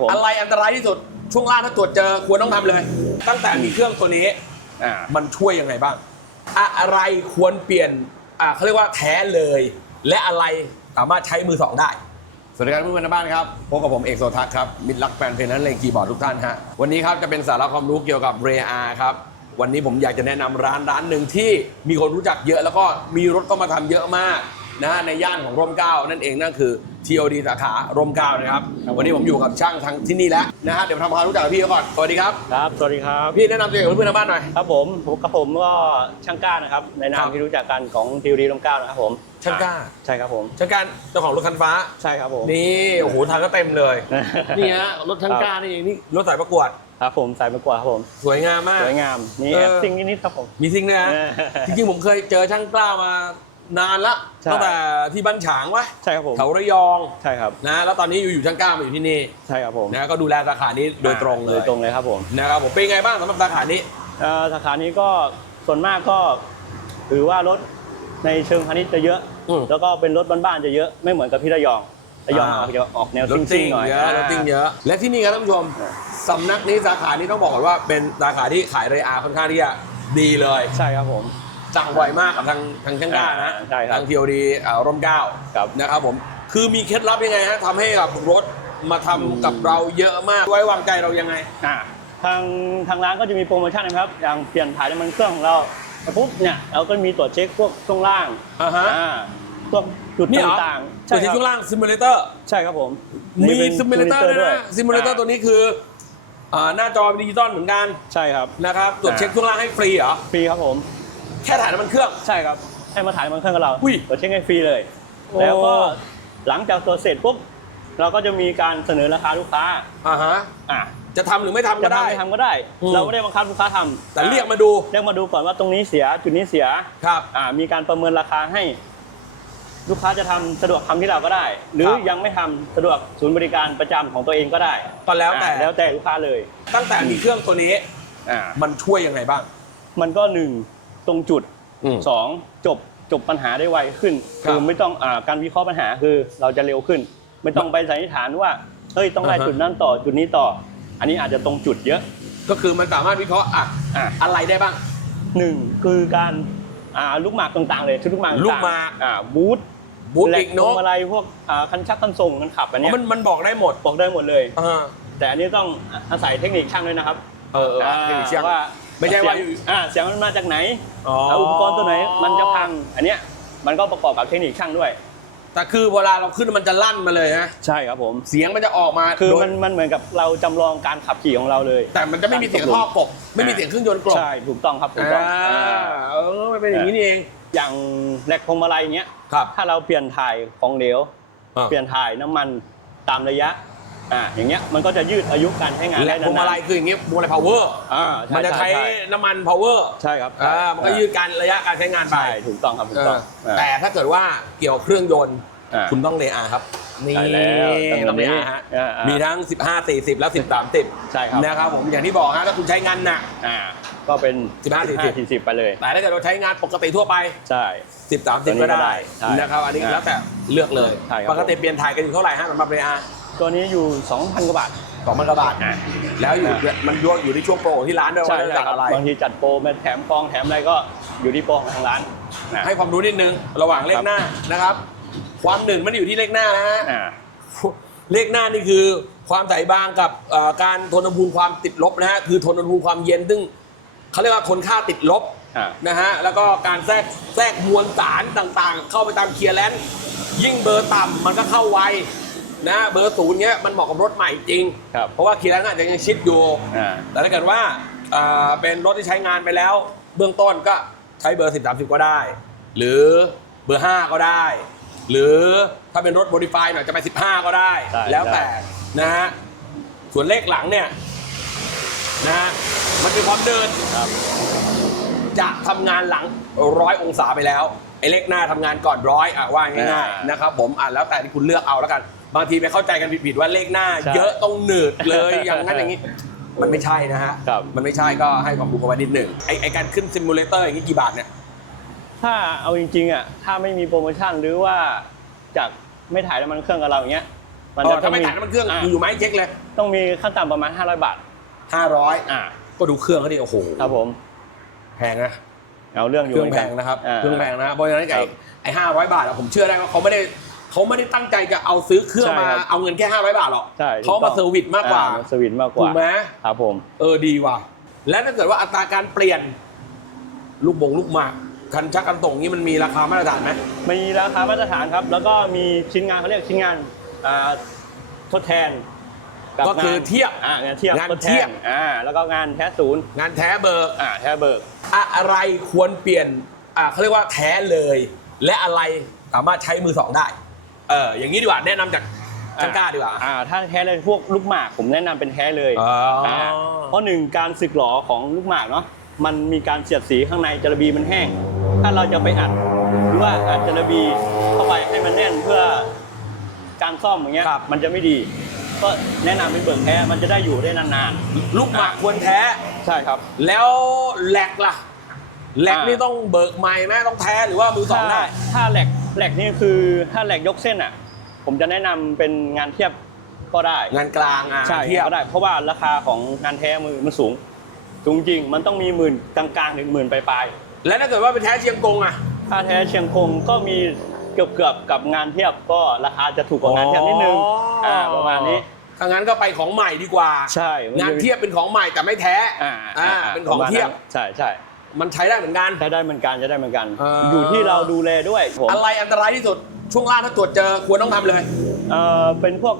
ผมอะไรอันตรายที่สุดช่วงล่างถ้าตรวจเจอควรต้องทำเลย ตั้งแต่มีเครื่องตัวนี้ อ่ามันช่วยยังไงบ้าง อะอะไรควรเปลี่ยนอ่าเขาเรียกว่าแท้เลย และอะไรสามารถใช้มือสองได้ สวัสดีครับเพื่อนๆทางบ้านครับพบกับผมเอกโซทัศน์ครับมิตรรักแฟนเพลงนั้นเลงคีย์บอร์ดทุกท่านฮะวันนี้ครับจะเป็นสาระความรู้เกี่ยวกับเรอาครับวันนี้ผมอยากจะแนะนำร้านร้านหนึ่งที่มีคนรู้จักเยอะแล้วก็มีรถก็มาทำเยอะมาก นะฮะในย่านของร่มเกล้านั่นเองนั่นคือ TOD สาขาร่มเกล้านะครับครับ วันนี้ผมอยู่กับช่างทางที่นี่แล้วนะฮะเดี๋ยวทำความรู้จักกับพี่เขาก่อนสวัสดีครับครับ สวัสดีครับ พี่แนะนำตัวเองกับเพื่อนๆทางบ้านหน่อย ครับผมผมกับผมก็ช่างกล้านะครับ ในนาครัมบ ที่รู้จักกันของทีวดีลมเก้านะครับผมช่างกล้าใช่ครับผม ช่างการเจ้าของรถคันฟ้า ใช่ครับผม นี่โอ้โหทางก็เต็มเลยนี่ฮะรถช่างกล้านี่เองนี่รถสายประกวดครับผมสายประกวดครับผม สวยงามมาก สวยงาม นี่เออ แอบซิ่งนิดๆครับผม มีซิงค์ด้วยนะเออ จริงๆผมเคยเจอช่างกล้ามา นานละใช่ ตั้งแต่ที่บ้านฉางวะใช่ครับผมแถวระยองใช่ครับนะแล้วตอนนี้อยู่อยู่ช่างกล้ามาอยู่ที่นี่ใช่ครับผมนะก็ดูแลสาขานี้โดยตรงเลโดยยตรงเลยครับผมนะครับผมเป็นไงบ้างสำหรับสาขานี้ เอ่อสาขานี้ก็ส่วนมากก็ถือว่ารถในเชิงพาณิชย์จะเยอะ อืม แล้วก็เป็นรถบ้านๆจะเยอะไม่เหมือนกับที่ระยองระยองอ่าออกจะออกแนวรถซิ่ติ้งงๆหน่อยเยอะรถติ้งเยอะ และที่นี่ครับท่านผู้ชมสำนักนี้สาขานี้ต้องบอกก่อนว่าเป็นสาขาที่ขายเรอาค่อนข้างที่จะดีเลย ใช่ครับผม สั่งบ่อยมากกับทางทางช่างกล้านะอ่าใช่ครับ ทางทีโอดีร่มเกล้าครับ นะครับผมคือมีเคล็ดลับยังไงฮะทำให้กับรถมาทำกับเราเยอะมากไว้วางใจเรายังไง อ่าทางทางร้านก็จะมีโปรโมชั่นนะครับ อย่างเปลี่ยนถ่ายน้ำมันเครื่องของเราปุ๊บเนี่ยเราก็มีตรวจเช็คพวกช่วงล่างอ่าฮะอ่าพวกจุดนี่เหรอต่างๆส่วนที่ครับช่วงล่างซิมูเลเตอร์ใช่ครับผมมีนี่เป็น ซิมูเลเตอร์ simulator ด้วยนะซิมูเลเตอร์ตัวนี้คืออ่าหน้าจอดิจิตอลเหมือนกันใช่ครับ นะครับตรวจเช็คช่วงล่างให้ฟรีเหรอ ฟรีครับผม แค่ถ่ายน้ำมันเครื่อง ใช่ครับให้มาถ่ายน้ำมันเครื่องกับเราอุ้ยตรวจเช็คให้ฟรีเลยโอ้แล้วก็หลังจากตรวจเสร็จปุ๊บเราก็จะมีการเสนอราคาลูกค้าอ่าฮะอ่าจะทำหรือไม่ทำก็จะได้ ทำไม่ทำก็ได้ อืม เราไม่ได้บังคับลูกค้าทำแต่เรียกมาดูเรียกมาดูก่อนว่าตรงนี้เสียจุดนี้เสียครับ อ่ามีการประเมินราคาให้ ลูกค้าจะทำสะดวกทำที่เราก็ได้ หรือครับ ยังไม่ทำสะดวกศูนย์บริการประจำของตัวเองก็ได้ก็แล้วแต่อ่าแล้วแต่ลูกค้าเลยตั้งแต่มีเครื่องตัวนี้ อ่ามันช่วยยังไงบ้าง มันก็หนึ่ง ตรงจุดอืม สองจบจบปัญหาได้ไวขึ้นครับคือไม่ต้องอ่าการวิเคราะห์ปัญหาคือเราจะเร็วขึ้น ไม่ต้องไปสันนิษฐานว่าเฮ้ยต้องได้อ่าฮะ จุดนั้นต่อจุดนี้ต่อ อันนี้อาจจะตรงจุดเยอะก็คือมันสามารถวิเคราะห์อะอ่าอะไรได้บ้าง หนึ่งคือการอ่าลูกหมากต่างๆเลยชุดลูกหมากต่งๆลูกหมาก อ่าบูธบูธแหลอีกกนเนมอะอะไรพวกอ่าคันชักคันส่งคันขับอันเนี้ยมันมันบอกได้หมดบอกได้หมดเลย อ่าแต่อันนี้ต้องอาศัยเทคนิคช่างด้วยนะครับ เออเออเทคนิคช่างว่า ไม่ใช่ว่าเสียงอ่าเสียงมันมาจากไหนอ๋อแล้วอุปกรณ์ตัวไหนมันจะพัง อันเนี้ยมันก็ประกอบกับเทคนิคช่างด้วย แต่คือเวลาเราขึ้นมันจะลั่นมาเลยฮะใช่ครับผมเสียงมันจะออกมาคือโดยมันมันเหมือนกับเราจำลองการขับขี่ของเราเลย แต่มันจะไม่มีเสียงท่อกบไม่มีเสียงเครื่องยนต์กลบใช่ถูกต้องครับถูกต้องอ่าอ่าเออมันเป็นอย่างนี้นี่เองอย่างแหลกพวงมาลัยอย่างเงี้ยครับถ้าเราเปลี่ยนถ่ายของเหลวอ่าเปลี่ยนถ่ายน้ำมันตามระยะ อ่าอย่างเงี้ยมันก็จะยืดอายุการใช้งานและได้พวงนานมาลัยคืออย่างเงี้ยพวงมาลัย power อ่ามัมันจะใช้น้ำมัน power ใช่ครับอ่ามันก็ยืดการระยะการใช้งานไปใช่ถูกต้องครับถูกต้องเออแต่ถ้าเกิดว่าเกี่ยวเครื่องยนต์ อ่า คุณต้องเลอาครับ นี่ใช่แล้วต้องต้องเลแบบนี้อาฮะ อ่าอ่า มีมีทั้ง 15 40 แล้ว10 30ใช่ครับ นะครับผมอย่างที่บอกฮะถ้าคุณใช้งานหนัก อ่าก็เป็น15 40 40ไปเลย แต่ถ้าเกิดเราใช้งานปกติทั่วไป ใช่10ตัวนี้30ก็ก็ได้ได้ใช่นะครับอันนี้อ่าแล้วแต่เลือกเลย ใช่ครับ ปกติเปลี่ยนถ่ายกันอยู่เท่าไหร่ฮะสำหรับเลอา ตัวนี้อยู่ 2,000 กว่าบาท สองพันกว่าบาท อ่าแล้วอยู่อ่ามันยั่วอยู่ที่ช่วงโปรของที่ร้านด้วยใช่ว่าจะใช่จัดครับอะไร บางทีจัดโปรมาแถมกองแถมอะไรก็อยู่ที่โปรของทางร้านนะให้ความรู้นิดนึงระหว่างเลขหน้านะครับ ความหนึ่งมันอยู่ที่เลขหน้านะฮะ อ่า เลขหน้านี่คือความใสบางกับเอ่อการทนอุณหภูมิความติดลบนะฮะคือทนอุณหภูมิความเย็นซึ่งเขาเรียกว่าทนค่าติดลบอ่า นะฮะแล้วก็การแทรกแทรกมวลสารต่างๆ เข้าไปตามเคลียร์แลนซ์ยิ่งเบอร์ต่ำมันก็เข้าไว นะเบอร์ศูนย์เนี้ยมันเหมาะกับรถใหม่จริง ครับ เพราะว่าเคลียร์แลนซ์อาจจะยังชิดอยู่ อ่า แต่ถ้าเกิดว่าเอ่อเป็นรถที่ใช้งานไปแล้ว เบื้องต้นก็ใช้เบอร์ 10 30 ก็ได้ หรือเบอร์ 5 ก็ได้ หรือถ้าเป็นรถโมดิฟายหน่อยจะไป 15 ก็ได้ ได้แล้วได้แต่นะฮะส่วนเลขหลังเนี่ยนะฮะมันคือความเดินครับ จะทำงานหลังร้อยองศาไปแล้วไอ้เลขหน้าทำงานก่อนร้อยอะว่าง่ายๆนะครับผมอะแล้วแต่ที่คุณเลือกเอาแล้วกัน บางทีไปเข้าใจกันผิดๆว่าเลขหน้า ใช่เยอะต้องหนืดเลยอย่างนั้นอย่างนี้ มันไม่ใช่นะฮะ ครับ มันไม่ใช่ก็ให้ความรู้กันไว้นิดหนึ่งไอไอการขึ้นซิมูเลเตอร์อย่างนี้กี่บาทเนี่ย ถ้าเอาจริงๆอะถ้าไม่มีโปรโมชั่นหรือว่าจากไม่ถ่ายน้ำมันเครื่องกับเราอย่างเงี้ยอ๋อถ้าไม่ถ่ายน้ำมันเครื่องาอยู่ๆไหมเช็คเลยต้องมีขั้นต่ำประมาณ 500 บาท500อ่าก็ดูเครื่องเขาดิโอ้โหครับผมแพงนะเอาเรื่องอเคยู่รื่องหมืแพกังนะครับาเครื่องแพงนะเพราะฉะนั้นไอ้ครับ ไอ้ห้าร้อยบาทอะผมเชื่อได้ว่าเขาไม่ได้ เขาไม่ได้ตั้งใจจะเอาซื้อเครื่องใช่มาครับเอาเงินแค่ห้าร้อยบาทหรอกใช่เขามาเซอร์วิสมากกว่าอ่เซอร์วิสมากกถูว่ากไหมครับผม เออดีว่ะ และถ้าเกิดว่าอัตราการเปลี่ยน ลูกบงลูกหมากคันชักกันตรงนี้มันมีราคามาตรฐานไหมมีราคามาตรฐานครับ แล้วก็มีชิ้นงานเขาเรียกชิ้นงานอ่าทดแทนก็คืองานเทียบ อ่างานเทียบงานทดแทเทียนบอ่าแล้วก็งานแท้ศูนย์งานแท้เบิกอ่าแท้เบิก อะไรควรเปลี่ยนอ่าเขาเรียกว่าแท้เลย และอะไรสามารถใช้มือสองได้ เอออย่างนี้ดีกว่าแนะนำจากช่างกล้าดีกว่า อ่าถ้าแท้เลยพวกลูกหมากผมแนะนำเป็นแท้เลยอ๋ออ่าเพราะหนึ่งการสึกหลอของลูกหมากเนาะมันมีการเสียดสีข้างในจระบีมันแห้ง ถ้าเราจะไปอัดหรือว่าอัดจระบีเข้าไปให้มันแน่นเพื่อการซ่อมอย่างเงี้ยครับ มันจะไม่ดี ก็แนะนำเป็นเบิกแท้มันจะได้อยู่ได้นานลูกหมากควรแท้ ๆใช่ครับ แล้วแหลกล่ะแหลกอ่านี่ นี่ต้องเบิกใหม่ไหมต้องแท้หรือว่ามือสองได้ ถ้าแหลก แหลกนี่คือถ้าแหลกยกเส้นอะ ผมจะแนะนำเป็นงานเทียบก็ได้งานกลางอะใช่เทียบก็ได้ เพราะว่าราคาของงานแท้มือมันสูงสูงจริงมันต้องมีหมื่นกลางๆถึงหมื่นปลายแล้วถ้าเกิดว่าเป็นแท้เชียงกงอะ ๆถ้าแท้เชียงคงก็มีเกือบๆกับงานเทียบก็ราคาจะถูกกว่างานเทียบนิดนึงอ๋ออ่ อ่าประมาณนี้ถ้างั้นก็ไปของใหม่ดีกว่า ใช่มังานจะมีเทียบเป็นของใหม่แต่ไม่แท้อ่าอ่าเป็นของเทียบ ประมาณนั้นใช่ใช่ มันใช้ได้เหมือนกัน ใช้ได้เหมือนกันใช้ได้เหมือนกันเออออยู่ที่เราดูแลด้วยผมอะไรอันตรายที่สุดช่วงล่างถ้าตรวจเจอควรต้องทำเลย เอ่อเป็นพวก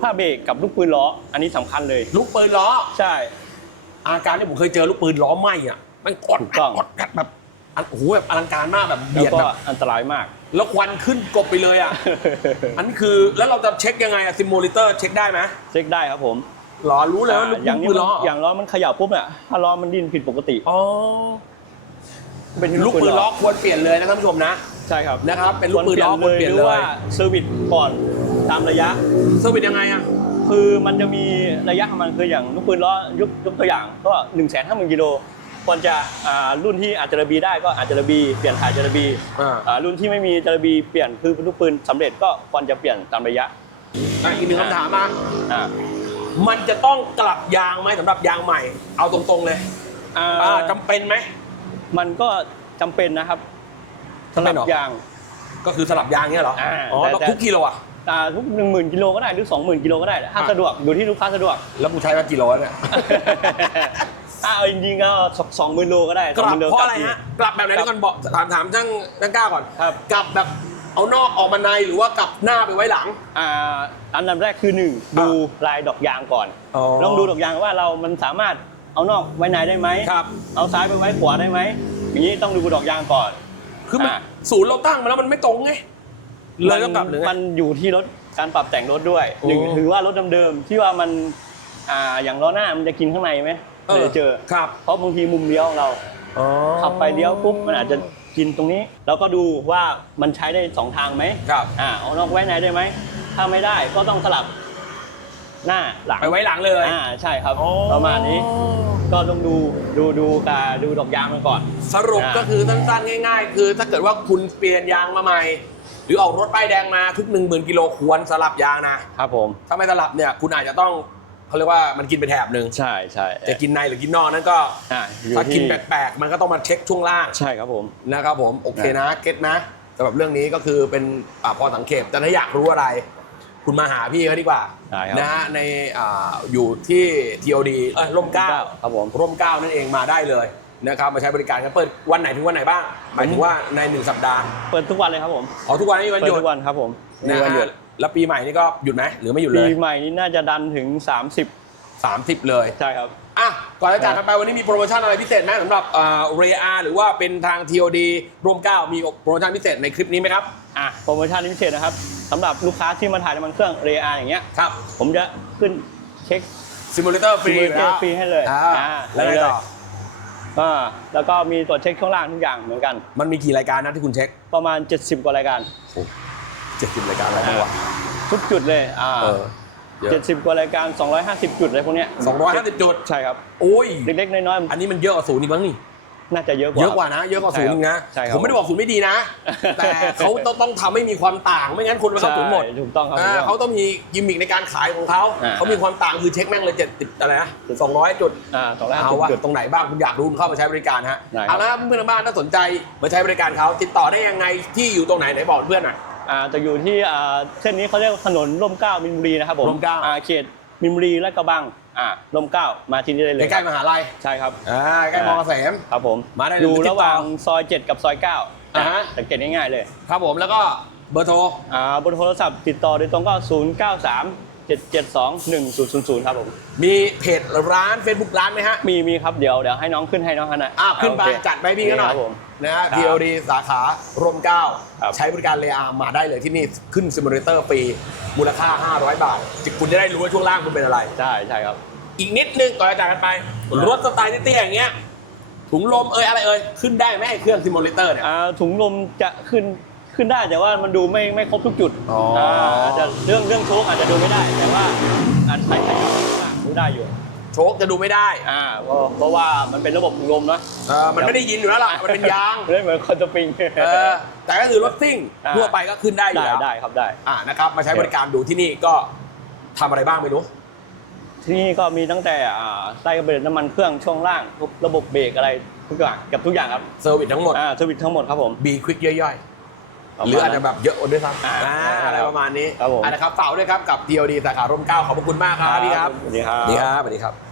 ผ้าเบรกกับลูกปืนล้อ อันนี้สำคัญเลย ลูกปืนล้อ ใช่ อาการที่ผมเคยเจอลูกปืนล้อไหมอะมันกดถูกต้อง กดกัดแบบอันโอ้โหแบบอลังการมากแบบแล้วเบียดก็แบบอันตรายมาก แล้วควันขึ้นกบไปเลยอะ อันนี้คือแล้วเราจะเช็คยังไงอะซิมูเลเตอร์เช็คได้ไหมเช็คได้ครับผมหรอรู้เลยว่าลูกอย่างนี้ปืนมันล้ออย่างล้อมันเขย่าปุ๊บเนี่ยถ้าล้อมันดิ้นผิดปกติ อ๋อ เป็นที่ลูกปืนล้อควรเปลี่ยนเลยนะท่านผู้ชมนะ ใช่ครับนะครับเป็นลูกปืนล้อควรเปลี่ยนหเลยรือว่าเซอร์วิสก่อนตามระยะ เซอร์วิสยังไงอะคือมันจะมีระยะของมันคืออย่างลูกปืนล้อยกยกตัวอย่างก็1นึ่งแสนห้าหมื่นกิโลควรจะอ่ารุ่นที่อาจจะระบีได้ก็อาจจะระบีเปลี่ยนถ่ายจระบีอ่าอ่ารุ่นที่ไม่มีจระบีเปลี่ยนคือลูกปืนสำเร็จก็ควรจะเปลี่ยนตามระยะอะอีกหนึ่งคำถามมาอ่ามันจะต้องกลับยางไหมสำหรับยางใหม่ เอาตรงๆเลยอ่าอ่าจำเป็นไหม มันก็จำเป็นนะครับสำหจำเป็รันเหรอบยาง ก็คือสลับยางเนี้ยเหรอ อ่าอ๋อแต่ แล้วแต่ทุกกิโลอะ อ่าทุกหนึ่งหมื่นกิโลก็ได้หรือสองหมื่นกิโลก็ได้ถ้าอะ สะดวกอยู่ที่ลูกค้าสะดวก แล้วกูใช้มากี่โลเนี่ยถ้าเอาจริงๆก็สองหมื่นโลก็ได้กลับ20,000โลเพราะอะไรกฮะกลับแบบไหนเดี๋ยวก่อนบอกถามถามช่างช่างกล้าก่อน ครับ กลับแบบเอานอกออกมาในหรือว่ากลับหน้าไปไว้หลัง อ่าอันดับแรกคือหนึ่งดูลายดอกยางก่อน อ๋อ ลองดูดอกยางว่าเรามันสามารถ เอานอกไว้ในได้ไหมครับ เอาซ้ายไปไว้ขวาได้ไหมอย่างนี้ต้องดูดอกยางก่อน คือมันอ่าศูนย์เราตั้งมาแล้วมันไม่ตรงไงเลยต้องกลับหรือไง มันอยู่ที่รถการปรับแต่งรถด้วยโอ้หนึ่งถือว่ารถเดิมๆที่ว่ามันอ่าอย่างล้อหน้ามันจะกินข้างในไหมไม่ได้เจอครับเพราะบางทีมุมเลี้ยวของเรา อ๋อขับไปเลี้ยวปุ๊บมันอาจจะกินตรงนี้แล้วก็ดูว่ามันใช้ได้สองทางไหมครับ อ่าเอานอกไว้ในได้ไหมถ้าไม่ได้ก็ต้องสลับ หน้าหลังไปไว้หลังเลยอ่าใช่ครับอ๋อประมาณนี้ ก็ต้องดูดูดูกาดูดอกยางมันก่อน สรุปอ่าก็คือสั้นๆ ง่าย ๆ คือ ถ้าเกิดว่าคุณเปลี่ยนยางมาใหม่ หรือออกรถป้ายแดงมาทุก1 0,000กิโลควรสลับยางนะครับผม ถ้าไม่สลับเนี่ยคุณอาจจะต้องเขาเรียกว่ามันกินไปแถบหนึ่งใช่ใช่จะกินในหรือกินนอกนั้นก็อ่าอยู่ถ้ากิที่นแปลกๆ มันก็ต้องมาเช็คช่วงล่างใช่ครับผมนะครับผมโอเคนะเก็ตนะสำหรับเรื่องนี้ก็คือเป็นอาพอสังเขปแต่ถ้าอยากรู้อะไร คุณมาหาพี่เขาดีกว่าได้ครับนะฮะในอ่าอยู่ที่ TOD เออร่มเกล้าครับผม ร่มเกล้านั่นเองมาได้เลยนะครับมาใช้บริการกันเปิดวันไหนถึงวันไหนบ้างหมายถึงว่าในหนึ่งสัปดาห์เปิดทุกวันเลยครับผมอ๋อทุกวันนี้วันเปิหดยุดทุกวันครับผมมีนะวันหยุฮะดแล้วปีใหม่นี่ก็หยุดไหมหรือไม่หยุดเลปียใหม่นี้น่าจะดันถึง 30 30 เลย ใช่ครับ อะ ก่อนจะจากกันไปวันนี้มีโปรโมชั่นอะไรพิเศษไหมสำหรับเรียหรือว่าเป็นทาง TOD ร่วมเกล้ามีโปรโมชั่นพิเศษในคลิปนี้ไหมครับอะโปรโมชั่นพิเศษนะครับสำหรับลูกค้าที่มาถ่ายน้ำมันเครื่องเรอาอย่างเงี้ยครับผมจะขึ้นเช็คซิมูเลเตอร์ฟรี Simulator ฟรีให้เลยอ่าอ่าแล้วไงต่ออ่าแล้วก็มีตรวจเช็คช่วงล่างทุกอย่างเหมือนกัน มันมีกี่รายการนะที่คุณเช็ค ประมาณ 70 กว่ารายการ70รายการอะไรบ้างวะทุกจุดเลยอ่าเออเยอะ 70 กว่ารายการ 250 จุดอะไรพวกเนี้ย250 จุด ใช่ครับโอ้ยเล็กๆน้อยอันนี้มันเยอะกว่าศูนย์อีกบ้างนี่ๆน่าจะเยอะกว่าเยอะกว่านะ เยอะกว่าใช่ศูนย์หนึ่งนะใช่ครับผมไม่ได้บอกศูนย์ไม่ดีนะ แต่เขาต้องต้องทำให้มีความต่างไม่งั้นคนไปเข้าศูนย์หมดใช่ถูกต้องครับอ่าถูกต้องเขาต้องมีกิมมิคในการขายของเขาอ่าเขามีความต่างคือเช็คแม่งเลยเจ็ดติดอะไรนะสองร้อยจุดอ่าสองร้อยห้าเอาสิบว่าจุดตรงไหนบ้างคุณอยากรู้คุณเข้ามาใช้บริการฮะได้ครับเอาละครับเพื่อนๆทางบ้านถ้าสนใจมาใช้บริการเขาติดต่อได้ยังไงที่อยู่ตรงไหนไหนบอกเพื่อนหน่อย อ่าจะอยู่ที่อ่าเส้นนี้เขาเรียกถนนร่มเกล้ามินบุรีนะครับผมร่มเกล้า อ่เขตมินบุรีและกระบังอ่าร่มเกล้ามาที่นี่ได้เลยใกล้ๆมหาลัยใช่ครับ อ่าใกล้มอเกษม ครับผมมาได้เลยอยู่ติดต่อระหว่างซอย 7 กับซอย9อ่าฮะ สังเกตง่ายๆเลยครับผมแล้วก็เบอร์โทร อ่าบนโทรศัพท์ติดต่อโดยตรงก็ 0 9 3 7 7 2 1 0 0 0 ครับผม มีเพจร้าน Facebook ร้านไหมฮะ มีมีครับเดี๋ยวเดี๋ยวให้น้องขึ้นให้น้องฮะนะอ่าขึ้นไปโอเคจัดไปพี่กันหน่อยครับผม นะฮะครับ TLD สาขาร่มเกล้าครับ ใช้บริการเลอามาได้เลยที่นี่ขึ้นซิมูเลเตอร์ฟรีมูลค่า 500 บาทคุณจะได้รู้ว่าช่วงล่างคุณเป็นอะไร ใช่ใช่ครับ อีกนิดนึงก่อนจะจากกันไป รถสไตล์เตี้ยๆอย่างเงี้ยถุงลมเอ่ยอะไรเอ่ยขึ้นได้ไหมไอ้เครื่องซิมูเลเตอร์เนี่ย อ่าถุงลมจะขึ้น ขึ้นได้แต่ว่ามันดูไม่ไม่ครบทุกจุดอ๋ออ่าอาจจะเรื่องเรื่องโชคอาจจะดูไม่ได้ แต่ว่าอาจใช้ขยับข้างดูได้อยู่โชคจะดูไม่ได้อ่าเพราะเพราะว่ามันเป็นระบบถุงลมเนาะเออมันไม่ได้ยินอยู่แล้วล่ะมันเป็นยางไม่เหมือนคอนสปริง เออแต่ก็คือรถซิ่งอ่า ทั่วไปก็ขึ้นได้อยู่ได้แล้วได้ครับได้ อ่านะครับมาใช้บริการดูที่นี่ก็ทำอะไรบ้างไม่รู้ ที่นี่ก็มีตั้งแต่อ่าไส้กระเบิดน้ำมันเครื่องช่วงล่างพวกระบบเบรกอะไรทุกอย่างเกับทุกอย่างครับเซอร์วิสทั้งหมด อ่าสวิตช์ทั้งหมดครับผม B Quick ย่อยๆประ หมาณรืออาจจะแบบเยอะกว่าด้วยซ้ำอ่าอ่าอะไรประมาณนี้ครับผม อ่านะครับฝากไว้ด้วยครับกับ DOD สาขาร่มเกล้าขอบพระคุณมากครับพี่ครับ สวัสดีครัสบวัสดีครับสวัสดีครับ